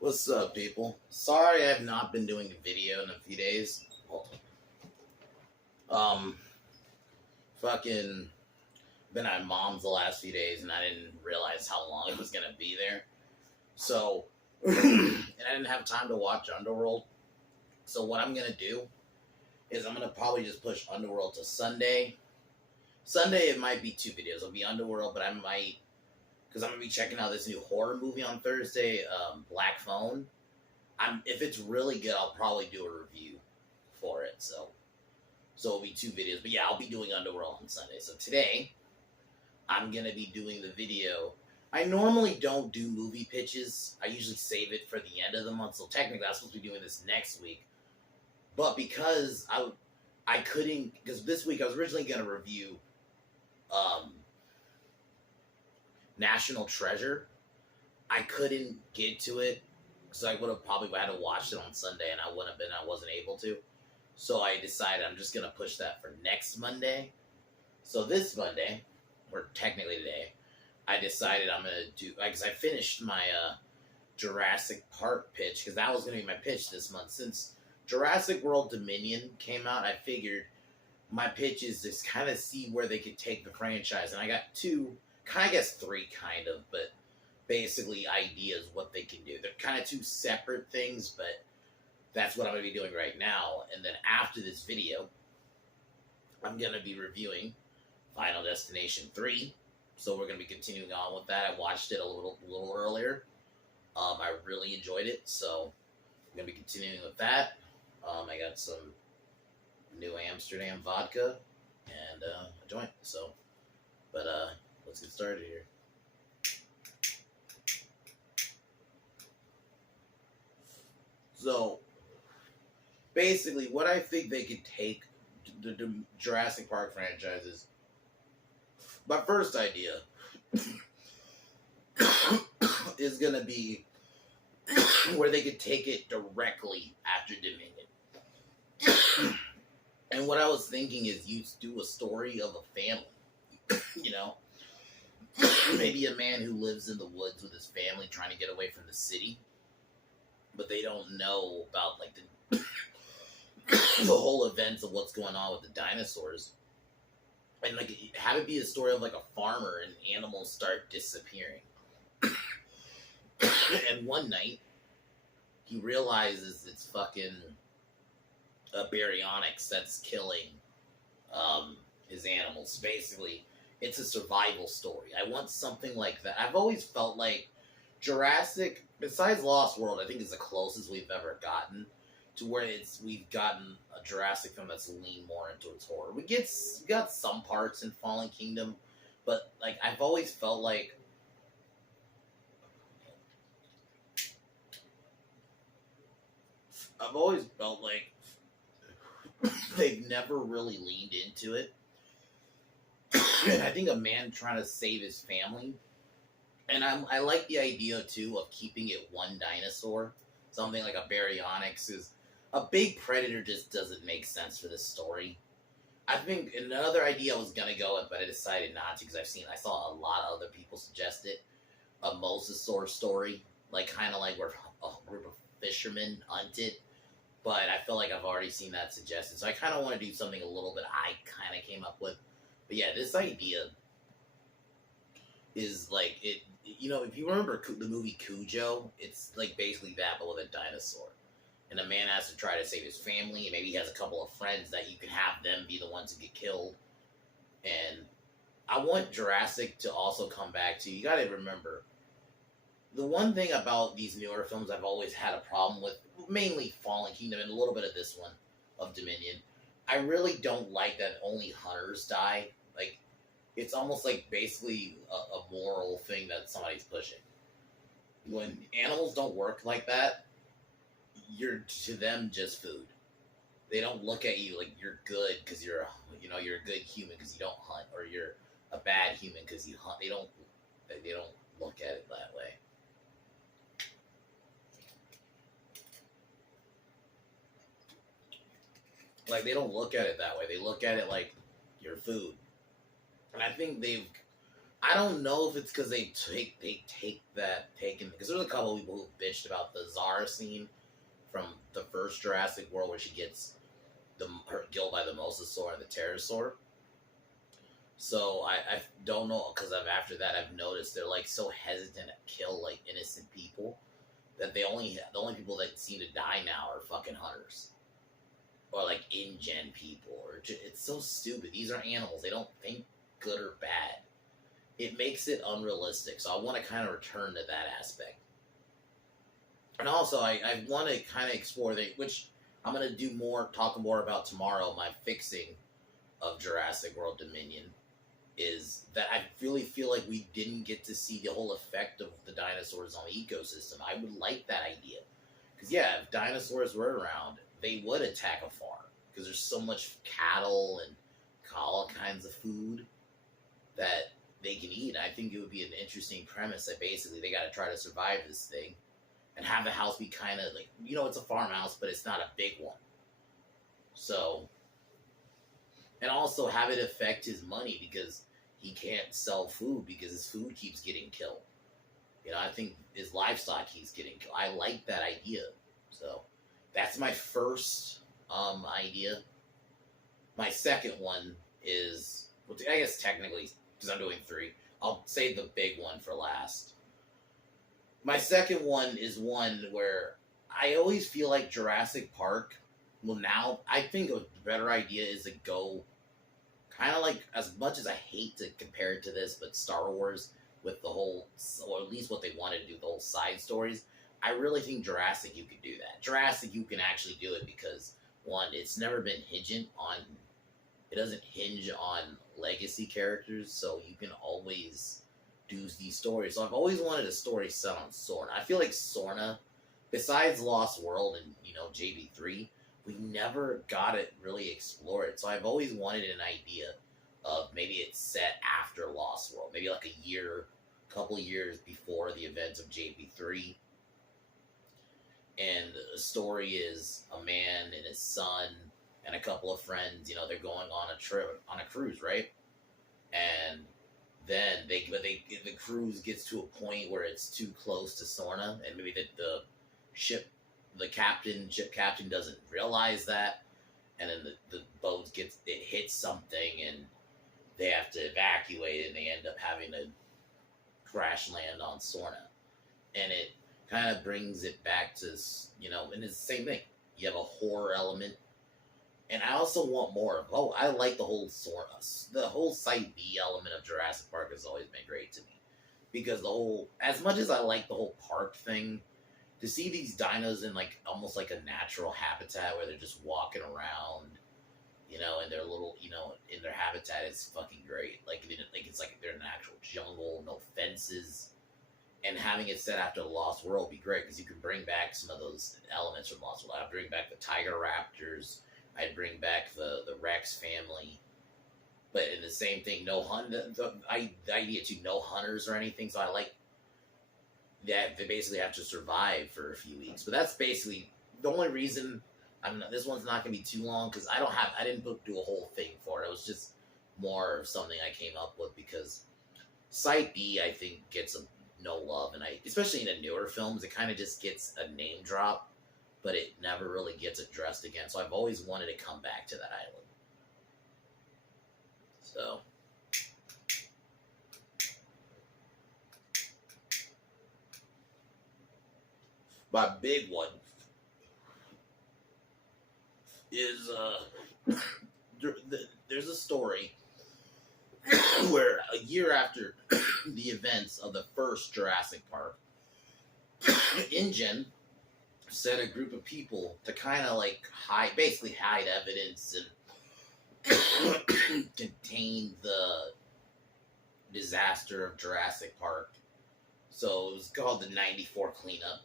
What's up, people? Sorry I have not been doing a video in a few days. Um, fucking been at mom's the last few days, and I didn't realize how long it was gonna be there. So, and I didn't have time to watch Underworld. So what I'm gonna do is I'm gonna probably just push Underworld to Sunday. Sunday it might be two videos. It'll be Underworld, but I might because I'm gonna be checking out this new horror movie on Thursday, Black Phone. If it's really good, I'll probably do a review for it. So it'll be two videos. But yeah, I'll be doing Underworld on Sunday. So today, I'm gonna be doing the video. I normally don't do movie pitches. I usually save it for the end of the month. So technically, I'm supposed to be doing this next week. But because I couldn't, because this week I was originally gonna review National Treasure. I couldn't get to it because I would have probably had to watch it on Sunday, and I wasn't able to. So I decided I'm just gonna push that for next Monday. So this Monday, or technically today, I decided I'm gonna do, because I finished my Jurassic Park pitch, because that was gonna be my pitch this month. Since Jurassic World Dominion came out, I figured my pitch is just kind of see where they could take the franchise, and I got two, I guess three, but basically ideas what they can do. They're kind of two separate things, but that's what I'm going to be doing right now. And then after this video, I'm going to be reviewing Final Destination 3. So we're going to be continuing on with that. I watched it a little earlier. I really enjoyed it, so I'm going to be continuing with that. I got some New Amsterdam vodka and a joint. So, but let's get started here. So, basically, what I think they could take the Jurassic Park franchises. My first idea is going to be where they could take it directly after Dominion. And what I was thinking is you do a story of a family, you know? Maybe a man who lives in the woods with his family trying to get away from the city, but they don't know about like the whole events of what's going on with the dinosaurs, and like have it be a story of like a farmer and animals start disappearing. And one night he realizes it's fucking a baryonyx that's killing his animals. Basically, it's a survival story. I want something like that. I've always felt like Jurassic, besides Lost World, I think is the closest we've ever gotten to where we've gotten a Jurassic film that's leaned more into its horror. We got some parts in Fallen Kingdom, but like I've always felt like they've never really leaned into it. And I think a man trying to save his family, and I like the idea too of keeping it one dinosaur. Something like a baryonyx is a big predator just doesn't make sense for this story. I think another idea I was gonna go with, but I decided not to because I saw a lot of other people suggest it. A mosasaur story, like kind of like where a group of fishermen hunted. But I feel like I've already seen that suggested, so I kind of want to do something a little bit I kind of came up with. But yeah, this idea is like it. You know, if you remember the movie Cujo, it's like basically that, but with a dinosaur. And a man has to try to save his family, and maybe he has a couple of friends that you can have them be the ones who get killed. And I want Jurassic to also come back to, you gotta remember, the one thing about these newer films I've always had a problem with, mainly Fallen Kingdom and a little bit of this one, of Dominion, I really don't like that only hunters die. Like, it's almost like basically a moral thing that somebody's pushing. When animals don't work like that, you're to them just food. They don't look at you like you're good because you're a good human because you don't hunt, or you're a bad human because you hunt. They don't look at it that way. Like, they don't look at it that way. They look at it like your food. And I think I don't know if it's because they taken because there's a couple of people who bitched about the Zara scene from the first Jurassic World where she gets her killed by the mosasaur and the pterosaur. So I don't know because of after that I've noticed they're like so hesitant to kill like innocent people that the only people that seem to die now are fucking hunters or like in-gen people it's so stupid. These are animals. They don't think good or bad. It makes it unrealistic. So I want to kind of return to that aspect. And also I want to kind of explore which I'm going to talk more about tomorrow. My fixing of Jurassic World Dominion is that I really feel like we didn't get to see the whole effect of the dinosaurs on the ecosystem. I would like that idea. Because, yeah, if dinosaurs were around, they would attack a farm. Because there's so much cattle and all kinds of food that they can eat. I think it would be an interesting premise that basically they got to try to survive this thing and have the house be kind of like, it's a farmhouse, but it's not a big one. So, and also have it affect his money because he can't sell food because his food keeps getting killed. I think his livestock keeps getting killed. I like that idea. So that's my first idea. My second one is, I guess technically, because I'm doing 3, I'll save the big one for last. My second one is one where I always feel like Jurassic Park, well now, I think a better idea is to go kind of like, as much as I hate to compare it to this, but Star Wars with the whole, or at least what they wanted to do, the whole side stories, I really think Jurassic, you could do that. Jurassic, you can actually do it because, one, it's never been it doesn't hinge on legacy characters, so you can always do these stories. So I've always wanted a story set on Sorna. I feel like Sorna, besides Lost World and, JB3, we never got it really explored. So I've always wanted an idea of maybe it's set after Lost World. Maybe like couple years before the events of JB3. And the story is a man and his son and a couple of friends, they're going on a cruise, right? And then the cruise gets to a point where it's too close to Sorna, and maybe the ship captain doesn't realize that, and then the boat hits something, and they have to evacuate, and they end up having to crash land on Sorna, and it kind of brings it back to, and it's the same thing. You have a horror element, and I also want more of, I like the whole Sorna, the whole Site B element of Jurassic Park has always been great to me, because as much as I like the whole park thing, to see these dinos in like almost like a natural habitat where they're just walking around, in their little, in their habitat is fucking great. Like it's like they're in an actual jungle, no fences, and having it set after the Lost World would be great because you can bring back some of those elements from Lost World. I'd bring back the tiger raptors. I'd bring back the Rex family. But in the same thing, the idea too, no hunters or anything. So I like that they basically have to survive for a few weeks. But that's basically the only reason. This one's not going to be too long because I didn't do a whole thing for it. It was just more of something I came up with because Site B, I think, gets no love. And especially in the newer films, it kind of just gets a name drop, but it never really gets addressed again. So I've always wanted to come back to that island. So my big one is there's a story where a year after the events of the first Jurassic Park, InGen sent a group of people to kind of like hide evidence and contain the disaster of Jurassic Park. So it was called the 94 cleanup.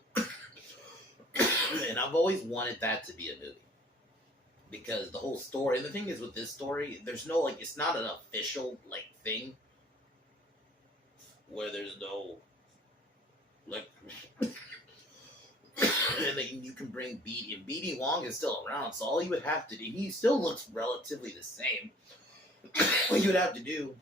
And I've always wanted that to be a movie. Because the whole story, and the thing is with this story, there's no, it's not an official, thing where there's no, and then you can bring BD, and BD Wong is still around, so all you would have to do, he still looks relatively the same. What you would have to do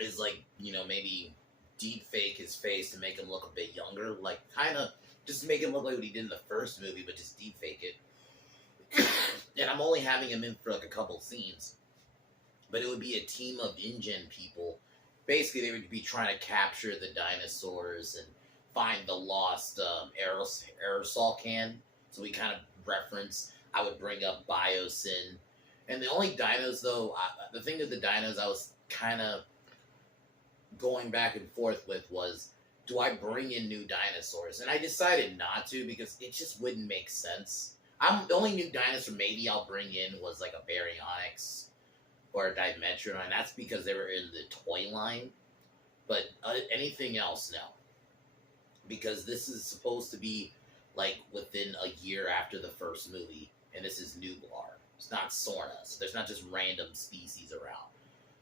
is like, maybe deep fake his face to make him look a bit younger, like kind of just make him look like what he did in the first movie, but just deep fake it. And I'm only having him in for like a couple scenes, but it would be a team of InGen people. Basically, they would be trying to capture the dinosaurs and find the lost aerosol can. So we kind of reference. I would bring up Biosyn, and the only dinos though, the thing with the dinos, I was kind of going back and forth with was, do I bring in new dinosaurs? And I decided not to because it just wouldn't make sense. The only new dinosaur maybe I'll bring in was like a Baryonyx or a Dimetrodon, and that's because they were in the toy line. But anything else, no. Because this is supposed to be like within a year after the first movie, and this is Nublar. It's not Sorna, so there's not just random species around.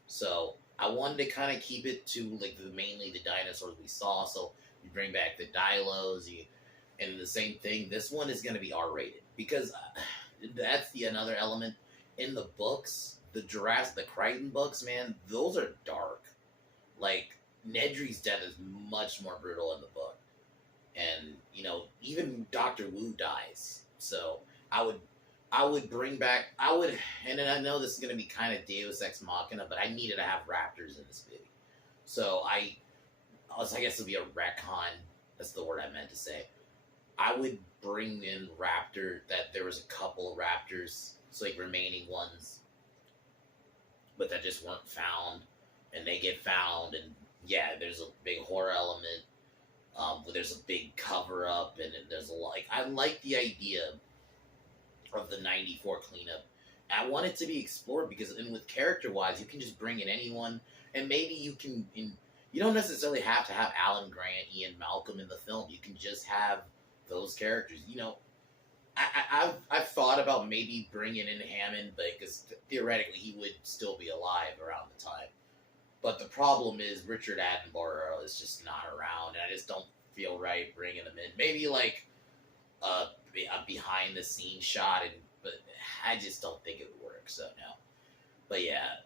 So I wanted to kind of keep it to like mainly the dinosaurs we saw. So you bring back the Dilos, and the same thing. This one is going to be R-rated because that's another element in the books. The Crichton books, man, those are dark. Like Nedry's death is much more brutal in the book, and even Dr. Wu dies. So I would bring back, and I know this is going to be kind of Deus Ex Machina, but I needed to have raptors in this movie. So I guess it'll be a retcon. That's the word I meant to say. I would bring in that there was a couple of raptors, so like remaining ones, but that just weren't found, and they get found, and yeah, there's a big horror element. There's a big cover up, and there's a lot. Like, I like the idea of the '94 cleanup. I want it to be explored because, and with character wise, you can just bring in anyone, and maybe you don't necessarily have to have Alan Grant, Ian Malcolm in the film. You can just have those characters. I've thought about maybe bringing in Hammond, because theoretically he would still be alive around the time. But the problem is Richard Attenborough is just not around, and I just don't feel right bringing him in. Maybe like a behind the scenes shot, but I just don't think it would work. So no. But yeah,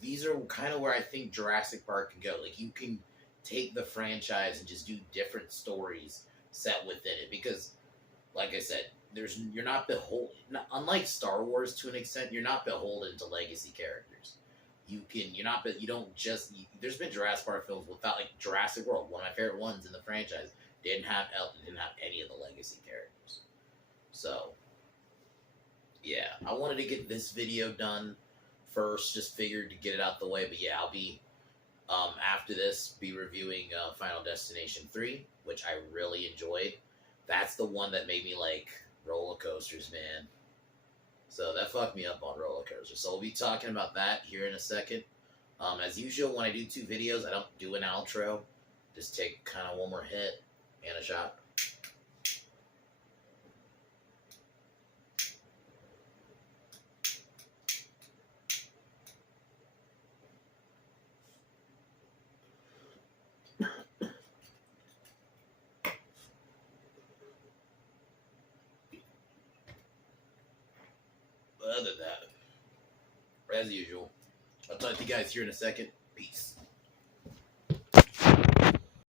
these are kind of where I think Jurassic Park can go. Like, you can take the franchise and just do different stories set within it, because like I said, you're not beholden, unlike Star Wars to an extent, you're not beholden to legacy characters. There's been Jurassic Park films without, like Jurassic World, one of my favorite ones in the franchise, didn't have any of the legacy characters. So yeah, I wanted to get this video done first, just figured to get it out the way. But yeah, I'll be after this be reviewing Final Destination 3, which I really enjoyed. That's the one that made me like roller coasters, man. So that fucked me up on roller coasters. So we'll be talking about that here in a second. As usual, when I do 2 videos, I don't do an outro. Just take kind of one more hit and a shot. Other than that, as usual, I'll talk to you guys here in a second. Peace.